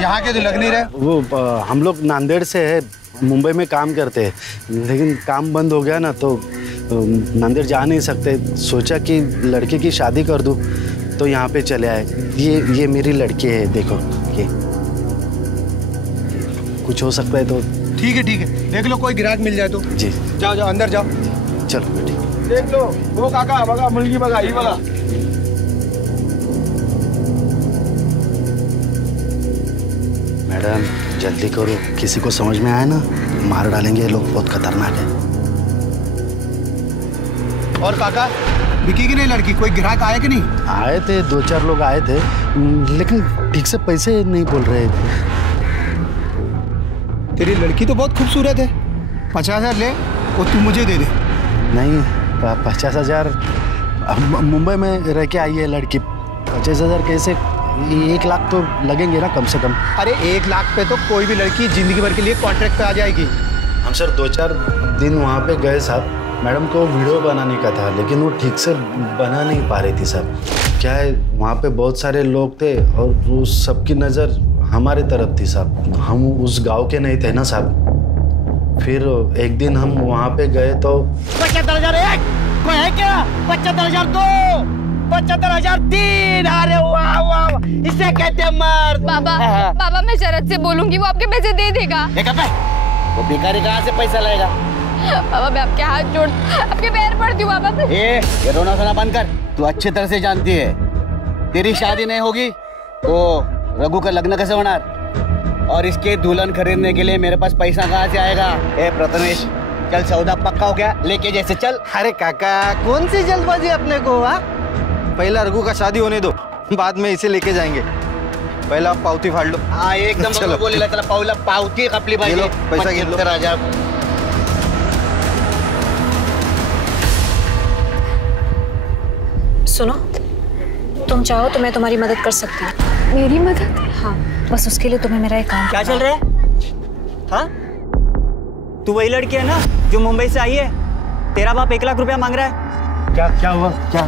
यहाँ के तो लग नहीं रहे। वो हम लोग नांदेड़ से है, मुंबई में काम करते हैं, लेकिन काम बंद हो गया ना तो नांदेड़ जा नहीं सकते, सोचा कि लड़के की शादी कर दूँ तो यहाँ पे चले आए। ये मेरी लड़की है, देखो ये कुछ हो सकता है तो। ठीक है देख लो, कोई ग्राहक मिल जाए तो। जी जाओ अंदर जाओ। चलो बेटी देख लो, वो काका बघा, मुलगी बघा, ही बघा। मैडम जल्दी करो, किसी को समझ में आया ना मार डालेंगे, लोग बहुत खतरनाक है। और काका बिकी की नहीं लड़की, कोई ग्राहक आया कि नहीं? आए थे 2-4 लोग आए थे, लेकिन ठीक से पैसे नहीं बोल रहे थे। तेरी लड़की तो बहुत खूबसूरत है, 50,000 ले और तू मुझे दे दे। नहीं 50,000 मुंबई में रह के आई है लड़की, 50,000 कैसे? 1 लाख तो लगेंगे ना कम से कम। अरे 1 लाख पे तो कोई भी लड़की जिंदगी भर के लिए कॉन्ट्रैक्ट पे आ जाएगी। हम सर 2-4 दिन वहाँ पे गए साहब, मैडम को वीडियो बनाने का था लेकिन वो ठीक से बना नहीं पा रही थी साहब। क्या है वहाँ पे बहुत सारे लोग थे और वो सबकी नज़र हमारे तरफ थी साहब, हम उस गांव के नहीं थे ना साहब। फिर एक दिन हम वहाँ पे गए तो 75,001 कोई है क्या? 75,002, 75,003। अरे वाह वाह, इसे कहते हैं मर्द। बाबा मैं शरद से बोलूंगी, वो आपके पैसे दे देगा। वो भिखारी कहाँ से पैसा लाएगा? बाबा मैं आपके हाथ जोड़, आपके पैर पड़ती हूँ बाबा। ये रोना सोना बंद कर, तू अच्छी तरह से जानती है तेरी शादी नहीं होगी तो रघु का लग्न कैसे होना, और इसके दुल्हन खरीदने के लिए मेरे पास पैसा कहाँ से आएगा? प्रथमेश चल, सौदा पक्का हो गया, लेके जैसे चल। अरे काका कौन सी जल्दबाजी अपने को? पहला रघु का शादी होने दो, बाद में इसे लेके जाएंगे। पहला आप पावती फाड़ लो। हाँ एकदम चलो बोलेला, चला पावला पावती खपली भाई, पैसा गिन लो। राजा सुनो, तुम चाहो तो मैं तुम्हारी मदद कर सकती हूँ। मेरी मदद? हाँ, बस उसके लिए तुम्हें मेरा एक काम क्या चल रहा है? हाँ, तू वही लड़की है ना जो मुंबई से आई है? तेरा बाप 1 लाख रुपया मांग रहा है। क्या हुआ? क्या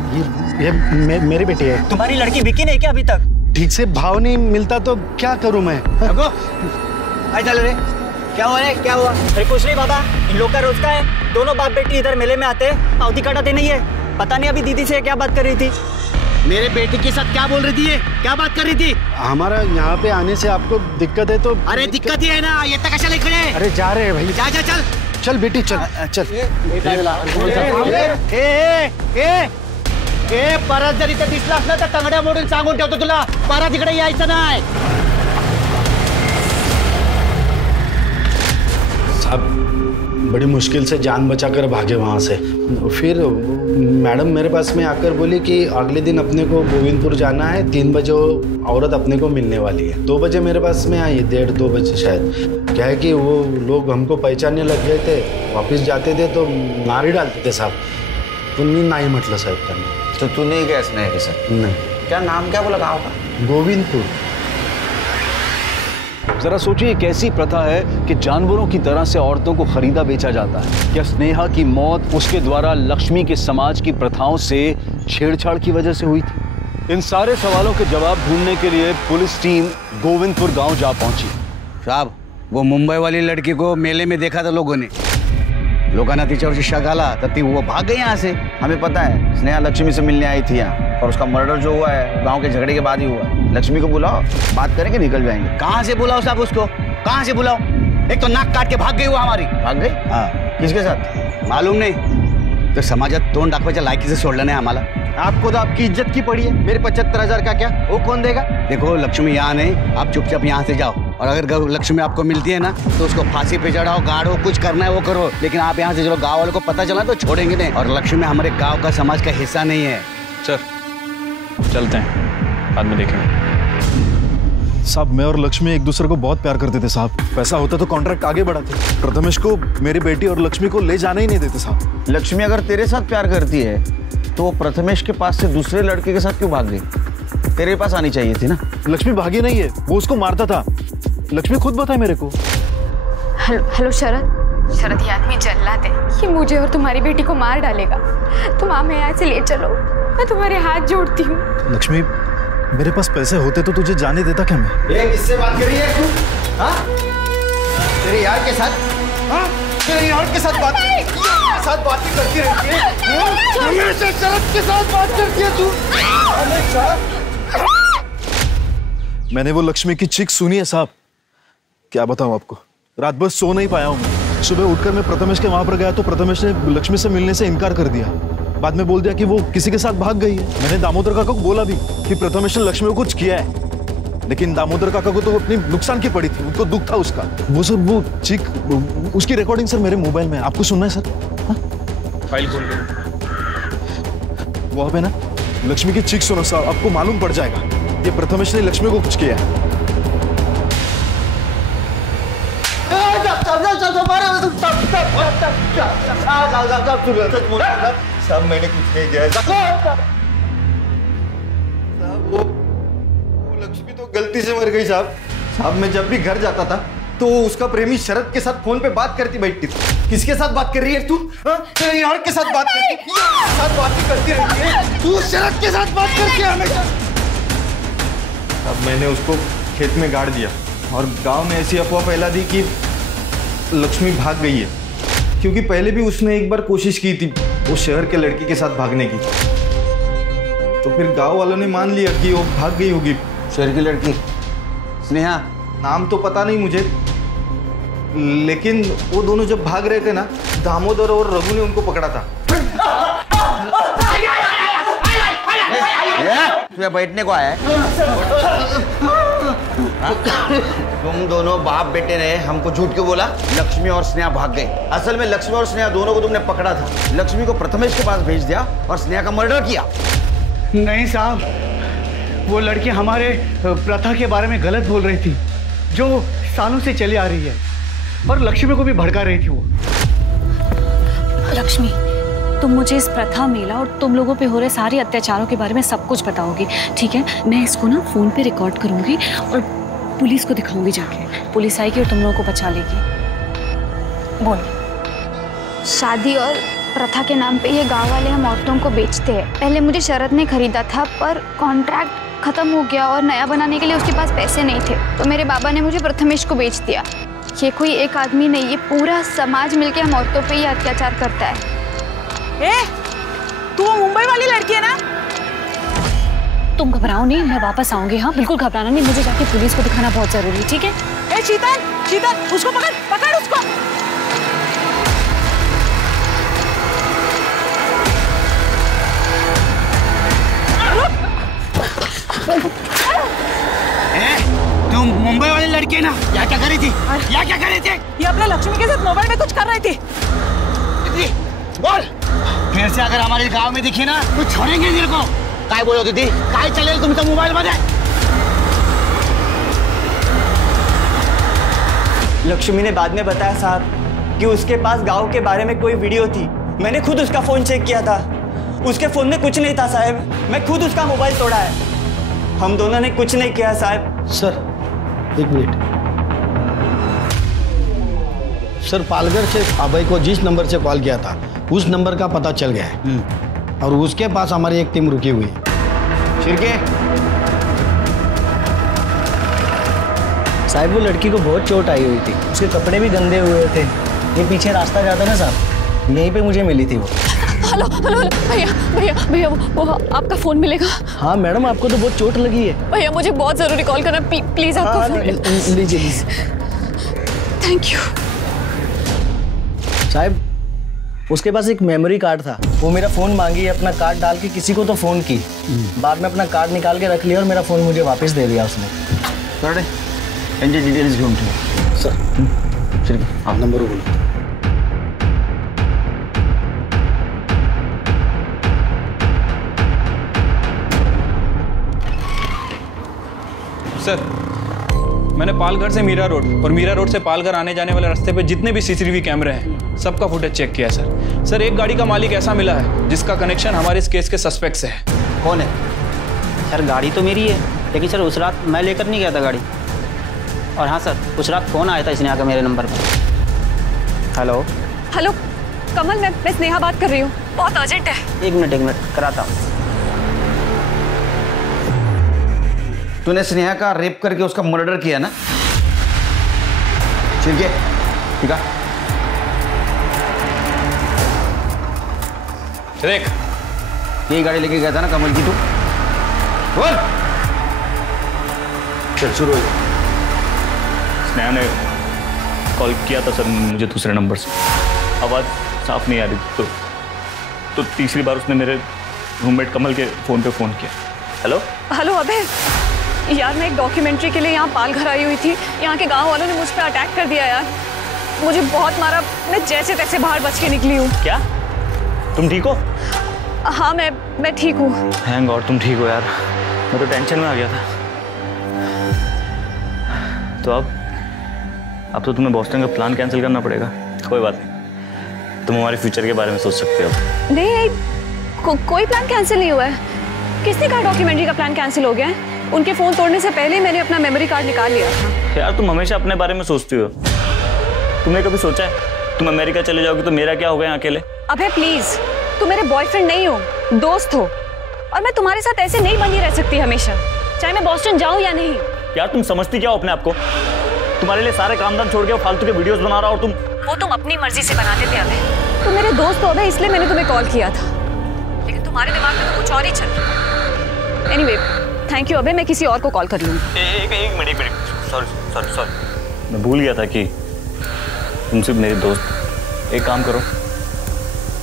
ये मेरी बेटी है। तुम्हारी लड़की बिकी नहीं क्या अभी तक? ठीक से भाव नहीं मिलता तो क्या करूँ मैं? चल रे, क्या हुआ है? क्या हुआ? अरे कुछ नहीं बाबा, इन लोग का रोज का है, दोनों बाप बेटी इधर मेले में आते पावती कटाते नहीं है। पता नहीं अभी दीदी से क्या बात कर रही थी। मेरे बेटे के साथ क्या बोल रही थी? ये क्या बात कर रही थी? हमारा यहाँ पे आने से आपको दिक्कत है तो? अरे दिक्कत ही है ना, ये तक अच्छा लिख रहे। अरे जा रहे हैं भाई। जा चल चल बेटी चल चल। परत जर इथे दिसला असला तर तंगड्या मोडून सांगून ठेवतो तुला, परत इकडे यायचं नाही। साहब बड़ी मुश्किल से जान बचाकर भागे वहाँ से। फिर मैडम मेरे पास में आकर बोली कि अगले दिन अपने को गोविंदपुर जाना है, 3 बजे वो औरत अपने को मिलने वाली है। 2 बजे मेरे पास में आई, 1:30-2 बजे शायद। क्या है कि वो लोग हमको पहचानने लग गए थे, वापस जाते थे तो मार ही डालते थे साहब। तो नहीं मतलब साहब करना। तो तू नहीं गया स्नेहा के साथ? नहीं। क्या नाम क्या बोला गाँव का? गोविंदपुर। जरा सोचिए कैसी प्रथा है कि जानवरों की तरह से औरतों को खरीदा बेचा जाता है। क्या स्नेहा की मौत उसके द्वारा लक्ष्मी के समाज की प्रथाओं से छेड़छाड़ की वजह से हुई थी? इन सारे सवालों के जवाब ढूंढने के लिए पुलिस टीम गोविंदपुर गांव जा पहुंची। साहब, वो मुंबई वाली लड़की को मेले में देखा था लोगों ने। लोकांना तिच्यावरची शक आला तर ती वो भाग गई यहाँ से। हमें पता है स्नेहा लक्ष्मी से मिलने आई थी यहाँ, और उसका मर्डर जो हुआ है गांव के झगड़े के बाद ही हुआ। लक्ष्मी को बुलाओ, बात करेंगे, निकल जाएंगे। कहाँ से बुलाओ साहब उसको? कहाँ से बुलाओ? एक तो नाक काट के भाग गई वो हमारी। भाग गई? हाँ। किसके साथ? मालूम नहीं। तो समाजात तोंड दाखवायच्या लायकीचं सोडलं नाही आम्हाला। आपको तो आपकी इज्जत की पड़ी है, मेरे 75,000 का क्या वो कौन देगा? देखो लक्ष्मी यहाँ नहीं, आप चुपचाप यहाँ से जाओ, और अगर लक्ष्मी आपको मिलती है ना तो उसको फांसी पे चढ़ाओ, गाड़ो, कुछ करना है वो करो, लेकिन आप यहाँ से चलो। गाँव वालों को पता चला तो छोड़ेंगे नहीं, और लक्ष्मी हमारे गाँव का समाज का हिस्सा नहीं है। चलते हैं, बाद में देखेंगे। साहब, मैं और लक्ष्मी एक दूसरे को बहुत प्यार करते थे साहब। पैसा होता तो कॉन्ट्रैक्ट आगे बढ़ाते। प्रथमेश को मेरी बेटी और लक्ष्मी को ले जाने ही नहीं देते साहब। लक्ष्मी अगर तेरे साथ प्यार करती है तो प्रथमेश के पास से दूसरे लड़के के साथ क्यों भाग गई? तेरे पास आनी चाहिए थी ना। लक्ष्मी भागी नहीं है, वो उसको मारता था। लक्ष्मी खुद बताए मेरे को। हेलो शरद, ये आदमी जल्लाद है, ये मुझे और तुम्हारी बेटी को मार डालेगा। तुम हमें यहाँ से ले चलो, मैं तुम्हारे हाथ जोड़ती हूँ। लक्ष्मी, मेरे पास पैसे होते तो तुझे जाने देता क्या मैं? किससे बात कर रही है तू? हाँ? तेरे यार के साथ? हाँ? तेरे यार के साथ बात करती रहती है। हमेशा शरद के साथ बात करती है तू। मैंने वो लक्ष्मी की चीख सुनी है साहब। क्या बताऊं आपको, रात भर सो नहीं पाया हूं मैं। सुबह उठकर मैं प्रथमेश के वहां पर गया तो प्रथमेश ने लक्ष्मी से मिलने से इनकार कर दिया। बाद में बोल दिया कि वो किसी के साथ भाग गई है। मैंने दामोदर काका को बोला भी कि प्रथमेश ने लक्ष्मी को कुछ किया है, लेकिन दामोदर काका को तो अपनी नुकसान की पड़ी थी, उनको दुख था उसका। वो सर वो चीख, उसकी रिकॉर्डिंग सर मेरे मोबाइल में, आपको सुनना है सर? फाइल खोल लो। वहां पे ना लक्ष्मी की चीख सुनो साहब, आपको मालूम पड़ जाएगा ये प्रथमेश ने लक्ष्मी को कुछ किया है। साहब, मैंने कुछ नहीं किया। वो लक्ष्मी तो गलती से मर गई साहब। साहब, मैं जब भी घर जाता था तो उसका प्रेमी शरद के साथ फोन पे बात करती बैठती थी। किसके साथ बात कर रही है तू? तेरे यार के साथ बात करती रहती है तू। शरद के साथ बात करती है हमेशा। अब मैंने उसको खेत में गाड़ दिया और गांव में ऐसी अफवाह फैला दी कि लक्ष्मी भाग गई है, क्योंकि पहले भी उसने एक बार कोशिश की थी वो शहर के लड़की के साथ भागने की। तो फिर गांव वालों ने मान लिया कि वो भाग गई होगी। शहर की लड़की स्नेहा? नाम तो पता नहीं मुझे, लेकिन वो दोनों जब भाग रहे थे ना, दामोदर और रघु ने उनको पकड़ा था। तुम्हें बैठने को आया है? तुम दोनों बाप बेटे ने हमको झूठ क्यों बोला? लक्ष्मी और स्नेहा भाग गए। असल में लक्ष्मी और स्नेहा दोनों को तुमने पकड़ा था। लक्ष्मी को प्रथमेश के पास भेज दिया और स्नेहा का मर्डर किया। नहीं साहब, वो लड़की हमारे प्रथा के बारे में गलत बोल रही थी, जो सालों से चली आ रही है, और लक्ष्मी को भी भड़का रही थी वो। लक्ष्मी, तुम मुझे इस प्रथा, मेला और तुम लोगों पे हो रहे सारे अत्याचारों के बारे में सब कुछ बताओगी, ठीक है? मैं इसको ना फोन पे रिकॉर्ड करूंगी और पुलिस को दिखाऊंगी जाके। पुलिस आएगी और तुम लोगों को बचा लेगी। बोल। शादी और प्रथा के नाम पे ये गांव वाले हम औरतों को बेचते हैं। पहले मुझे शरद ने खरीदा था, पर कॉन्ट्रैक्ट खत्म हो गया और नया बनाने के लिए उसके पास पैसे नहीं थे, तो मेरे बाबा ने मुझे प्रथमेश को बेच दिया। ये कोई एक आदमी नहीं, ये पूरा समाज मिलके हम औरतों पे ही अत्याचार करता है। तू वो मुंबई वाली लड़की है ना? तुम घबराओ नहीं, मैं वापस आऊंगी। हाँ, बिल्कुल घबराना नहीं, मुझे जाके पुलिस को दिखाना बहुत जरूरी है, ठीक है? शीतल, उसको पकड़ उसको। तुम मुंबई वाली लड़की है ना? क्या कर रही थी? ये अपने लक्ष्मी के साथ मोबाइल में कुछ कर रही थी। बोल, फिर से अगर हमारे गांव में दिखी ना तो छोड़ेंगे तेरे को। काय बोलो दीदी, काय चलेल तुमचा मोबाइल मध्ये? लक्ष्मी ने बाद में बताया साहब कि उसके पास गांव के बारे में कोई वीडियो थी। मैंने खुद उसका फोन चेक किया था, उसके फोन में कुछ नहीं था साहब। मैं खुद उसका मोबाइल तोड़ा है। हम दोनों ने कुछ नहीं किया साहब। सर एक मिनट, सर पालघर से अभय को जिस नंबर से कॉल किया था उस नंबर का पता चल गया है और उसके पास हमारी एक टीम रुकी हुई है। शिरके साहब वो लड़की को बहुत चोट आई हुई थी, उसके कपड़े भी गंदे हुए थे। ये पीछे रास्ता जाता ना साहब, यहीं पे मुझे मिली थी वो। हेलो हेलो हेलो भैया भैया भैया वो आपका फोन मिलेगा? हाँ मैडम आपको तो बहुत चोट लगी है। भैया मुझे बहुत जरूरी कॉल करना, प्लीज आपका फोन लीजिए। Thank you. साहब उसके पास एक मेमोरी कार्ड था, वो मेरा फ़ोन मांगी, अपना कार्ड डाल के किसी को तो फ़ोन की, बाद में अपना कार्ड निकाल के रख लिया और मेरा फ़ोन मुझे वापस दे दिया उसने। सर यांची डिटेल्स घेऊन ठेवा। सर ठीक आहे, आप नंबर बोलो। सर मैंने पालघर से मीरा रोड और मीरा रोड से पालघर आने जाने वाले रास्ते पे जितने भी सीसीटीवी कैमरे हैं सबका फुटेज चेक किया है सर। एक गाड़ी का मालिक ऐसा मिला है जिसका कनेक्शन हमारे इस केस के सस्पेक्ट से है। कौन है? सर गाड़ी तो मेरी है, लेकिन सर उस रात मैं लेकर नहीं गया था गाड़ी। और हाँ सर उस रात फ़ोन आया था स्नेहा का मेरे नंबर पर। हेलो हेलो कमल, मैं स्नेहा बात कर रही हूँ, बहुत अर्जेंट है। एक मिनट कराता हूँ। तूने स्नेहा का रेप करके उसका मर्डर किया ना? ठीक है ठीक है। देख यही गाड़ी लेके गया था ना कमल की तू? बोल। चल शुरू हो। स्नेहा ने कॉल किया था सर मुझे दूसरे नंबर से, आवाज़ साफ नहीं आ रही थी तो तीसरी बार उसने मेरे रूममेट कमल के फ़ोन पे फ़ोन किया। हेलो हेलो अबे यार, मैं एक डॉक्यूमेंट्री के लिए यहाँ पालघर आई हुई थी, यहाँ के गांव वालों ने मुझ पर अटैक कर दिया यार, मुझे बहुत मारा, मैं जैसे तैसे बाहर बच के निकली हूँ। क्या तुम ठीक हो? हाँ मैं ठीक हूँ। थैंक गॉड तुम ठीक हो यार, मैं तो टेंशन में आ गया था। तो अब तो तुम्हें बोस्टन का प्लान कैंसिल करना पड़ेगा। कोई बात नहीं, तुम हमारे फ्यूचर के बारे में सोच सकते हो। नहीं कोई प्लान कैंसिल नहीं हुआ है। किसने कहा डॉक्यूमेंट्री का प्लान कैंसिल हो गया है? उनके फ़ोन तोड़ने से पहले मैंने अपना मेमोरी कार्ड निकाल लिया था। यार तुम हमेशा अपने बारे में सोचती हो। तुमने कभी सोचा है तुम अमेरिका चले जाओगे तो मेरा क्या होगा यहाँ अकेले? अबे प्लीज, तुम मेरे बॉयफ्रेंड नहीं हो, दोस्त हो, और मैं तुम्हारे साथ ऐसे नहीं बनी रह सकती हमेशा, चाहे मैं बॉस्टन जाऊँ या नहीं। यार तुम समझती क्या हो अपने आप को? तुम्हारे लिए सारे काम धाम छोड़ के फालतू के वीडियोस बना रहा हो तुम। वो तुम अपनी मर्जी से बनाते थे अबे। तुम मेरे दोस्त हो अबे, इसलिए मैंने तुम्हें कॉल किया था, लेकिन तुम्हारे दिमाग में तो कुछ और ही चल रहा है। एनीवे थैंक यू अबे, मैं किसी और को कॉल कर लूँगी। एक मिनट सॉरी मैं भूल गया था कि तुम सिर्फ मेरी दोस्त। एक काम करो,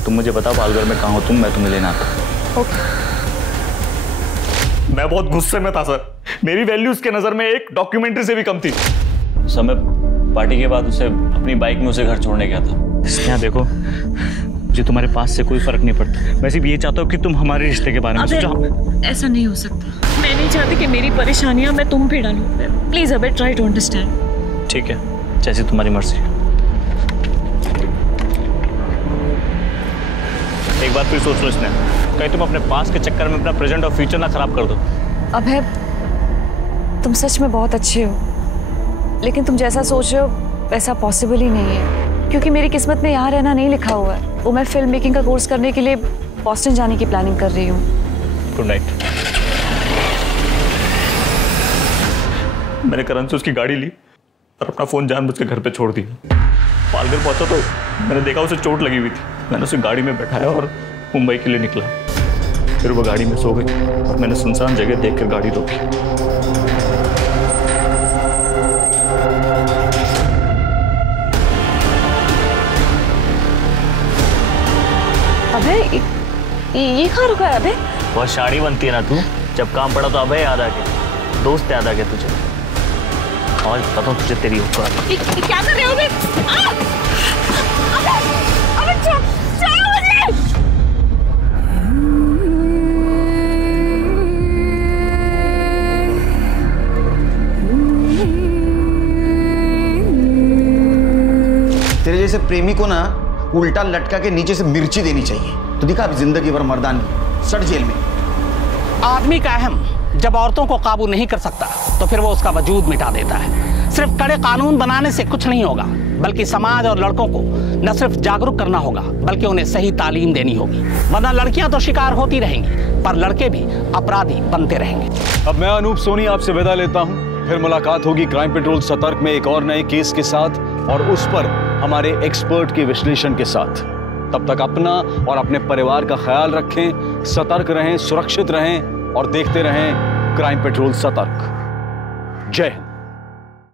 तुम मुझे बताओ पालघर में कहाँ हो तुम, मैं तुम्हें लेना आता। ओके। मैं बहुत गुस्से में था सर, मेरी वैल्यू उसके नज़र में एक डॉक्यूमेंट्री से भी कम थी। समय पार्टी के बाद उसे अपनी बाइक में उसे घर छोड़ने गया था। स्नेहा देखो, मुझे तुम्हारे पास से कोई फर्क नहीं पड़ता, मैं सिर्फ ये चाहता हूँ कि तुम हमारे रिश्ते के बारे में सोचो। ऐसा नहीं हो सकता, मैं नहीं चाहती कि मेरी परेशानियां मैं तुम पे डालूं। प्लीज अबे ट्राई टू अंडरस्टैंड। ठीक है, जैसी तुम्हारी मर्जी। एक बात फिर सोच लो स्नेहा, कहीं तुम अपने पास के चक्कर में अपना प्रेजेंट और फ्यूचर ना खराब कर दो। अबे तुम सच में बहुत अच्छे हो, लेकिन तुम जैसा सोच रहे हो वैसा पॉसिबल ही नहीं है, क्योंकि मेरी किस्मत में यहाँ रहना नहीं लिखा हुआ है। वो मैं फिल्म मेकिंग का कोर्स करने के लिए बॉस्टन जाने की प्लानिंग कर रही हूँ। Good night. मैंने करण से उसकी गाड़ी ली और अपना फोन जानबूझ के घर पे छोड़ दिया। पालघर पहुंचा तो मैंने देखा उसे चोट लगी हुई थी। मैंने उसे गाड़ी में बैठाया और मुंबई के लिए निकला। फिर वो गाड़ी में सो गई और मैंने सुनसान जगह देखकर गाड़ी रोकी। अबे ये कहाँ रुका है अबे? बहुत शाड़ी बनती है ना तू, जब काम पड़ा तो अबे याद आ गया, दोस्त याद आ गया तुझे। और बताता हूँ तुझे तेरी औकात। क्या कर रहे हो अबे? अबे छोड़ो मुझे। तेरे जैसे प्रेमी को ना उल्टा लटका के नीचे से मिर्ची देनी चाहिए, तो दिखा अभी जिंदगी भर मर्दानगी, सट जेल में। आदमी का अहम जब औरतों को काबू नहीं कर सकता तो फिर वो उसका वजूद मिटा देता है। सिर्फ कड़े कानून बनाने से कुछ नहीं होगा, बल्कि समाज और लड़कों को न सिर्फ जागरूक करना होगा बल्कि उन्हें सही तालीम देनी होगी, वरना लड़कियां तो शिकार होती रहेंगी पर लड़के भी अपराधी बनते रहेंगे। अब मैं अनूप सोनी आपसे विदा लेता हूं, फिर मुलाकात होगी क्राइम पेट्रोल सतर्क में एक और नए केस के साथ और उस पर हमारे एक्सपर्ट के विश्लेषण के साथ। तब तक अपना और अपने परिवार का ख्याल रखें, सतर्क रहें, सुरक्षित रहें और देखते रहें क्राइम पेट्रोल सतर्क। जय हिंद।